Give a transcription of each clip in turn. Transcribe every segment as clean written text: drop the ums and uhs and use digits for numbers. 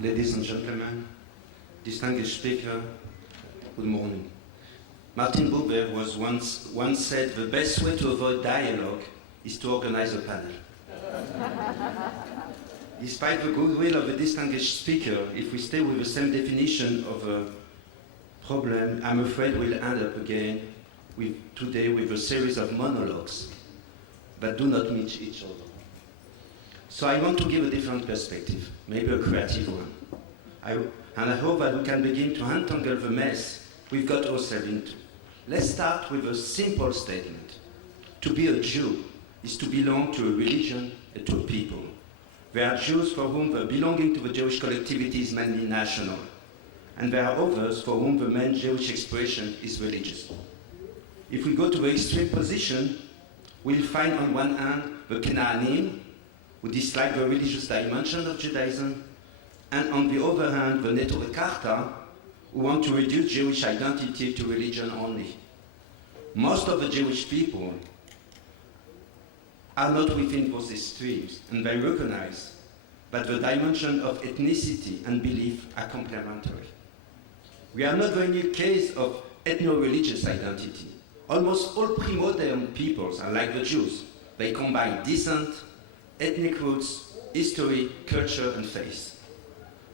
ladies and gentlemen, distinguished speaker, good morning. Martin Buber was once said the best way to avoid dialogue is to organize a panel. Despite the goodwill of a distinguished speaker, if we stay with the same definition of a problem, I'm afraid we'll end up again today with a series of monologues that do not meet each other. So I want to give a different perspective, maybe a creative one. And I hope that we can begin to untangle the mess we've got ourselves into. Let's start with a simple statement. To be a Jew is to belong to a religion and to a people. There are Jews for whom the belonging to the Jewish collectivity is mainly national, and there are others for whom the main Jewish expression is religious. If we go to the extreme position, we'll find on one hand the Canaanim, who dislike the religious dimension of Judaism, and on the other hand, the Neturei Karta, who want to reduce Jewish identity to religion only. Most of the Jewish people are not within those extremes, and they recognize that the dimension of ethnicity and belief are complementary. We are not the only case of ethno-religious identity. Almost all pre-modern peoples are like the Jews. They combine descent, ethnic roots, history, culture, and faith.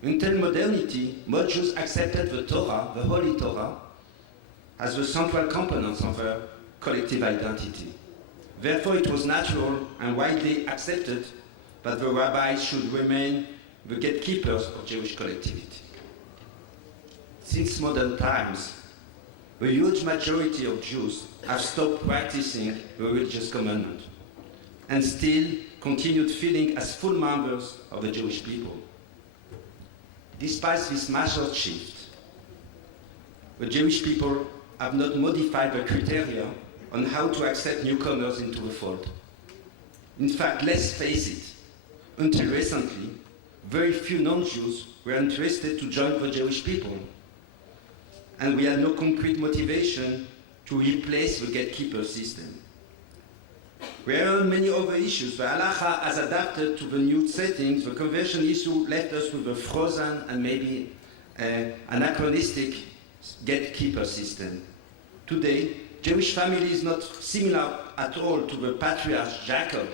Until modernity, most Jews accepted the Torah, the Holy Torah, as the central components of their collective identity. Therefore, it was natural and widely accepted that the rabbis should remain the gatekeepers of Jewish collectivity. Since modern times, the huge majority of Jews have stopped practicing the religious commandment and still continued feeling as full members of the Jewish people. Despite this massive shift, the Jewish people have not modified the criteria on how to accept newcomers into the fold. In fact, let's face it, until recently, very few non-Jews were interested to join the Jewish people, and we had no concrete motivation to replace the gatekeeper system. Where many other issues, the halacha has adapted to the new settings. The conversion issue left us with a frozen and maybe anachronistic gatekeeper system. Today, Jewish family is not similar at all to the patriarch Jacob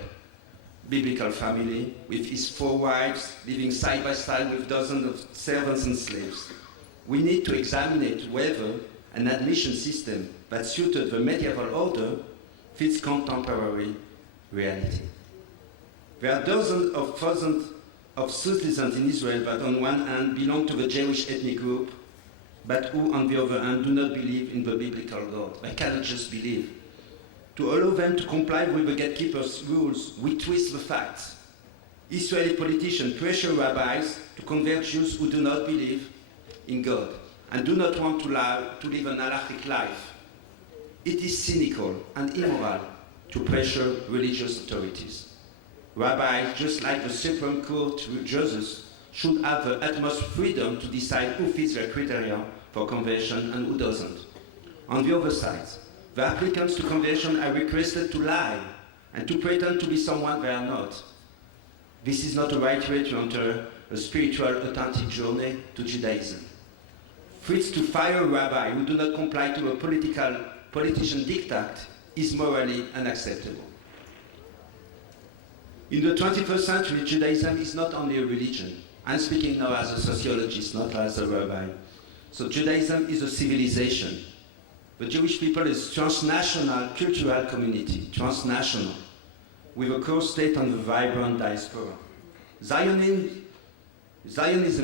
biblical family with his 4 wives living side by side with dozens of servants and slaves. We need to examine whether an admission system that suited the medieval order fits contemporary reality. There are dozens of thousands of citizens in Israel that on one hand belong to the Jewish ethnic group, but who on the other hand do not believe in the biblical God. They cannot just believe. To allow them to comply with the gatekeepers' rules, we twist the facts. Israeli politicians pressure rabbis to convert Jews who do not believe in God and do not want to live an halachic life. It is cynical and immoral to pressure religious authorities. Rabbis, just like the Supreme Court judges, should have the utmost freedom to decide who fits their criteria for conversion and who doesn't. On the other side, the applicants to conversion are requested to lie and to pretend to be someone they are not. This is not the right way to enter a spiritual, authentic journey to Judaism. Threats to fire a rabbi who do not comply to a politician diktat is morally unacceptable. In the 21st century, Judaism is not only a religion. I'm speaking now as a sociologist, not as a rabbi. So Judaism is a civilization. The Jewish people is a transnational cultural community, transnational, with a core state and a vibrant diaspora. Zionism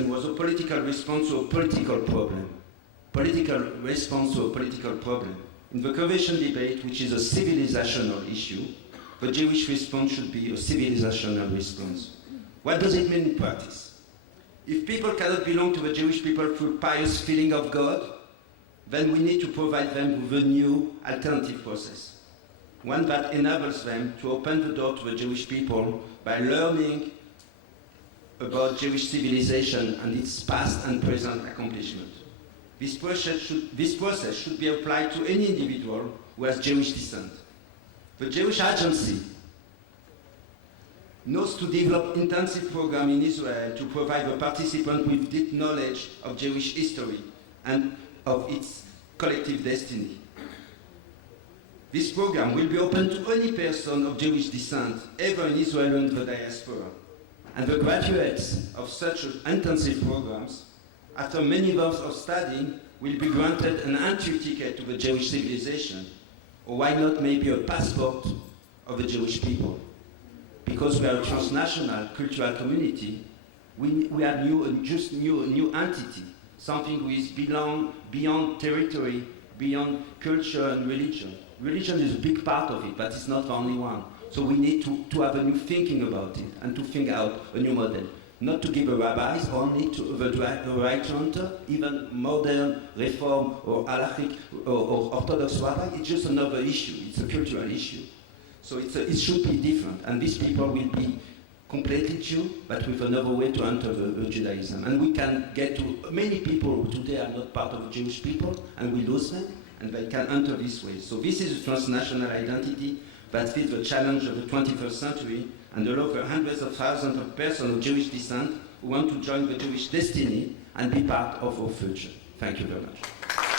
was a political response to a political problem. In the conversion debate, which is a civilizational issue, the Jewish response should be a civilizational response. What does it mean in practice? If people cannot belong to the Jewish people through pious feeling of God, then we need to provide them with a new alternative process, one that enables them to open the door to the Jewish people by learning about Jewish civilization and its past and present accomplishment. This process should be applied to any individual who has Jewish descent. The Jewish Agency knows to develop intensive program in Israel to provide the participant with deep knowledge of Jewish history and of its collective destiny. This program will be open to any person of Jewish descent, ever in Israel and the diaspora. And the graduates of such intensive programs, after many months of studying, will be granted an entry ticket to the Jewish civilization, or why not maybe a passport of the Jewish people. Because we are a transnational cultural community, we are new entity, something which belong beyond territory, beyond culture and religion. Religion is a big part of it, but it's not the only one. So we need to have a new thinking about it and to think out a new model. Not to give a rabbis only to the right to enter, even modern, reform, or halachic, or orthodox rabbi, it's just another issue. It's a cultural issue. So it should be different. And these people will be completely Jew, but with another way to enter the Judaism. And we can get to many people who today are not part of the Jewish people, and we lose them, and they can enter this way. So this is a transnational identity that fits the challenge of the 21st century and allow for hundreds of thousands of persons of Jewish descent who want to join the Jewish destiny and be part of our future. Thank you very much.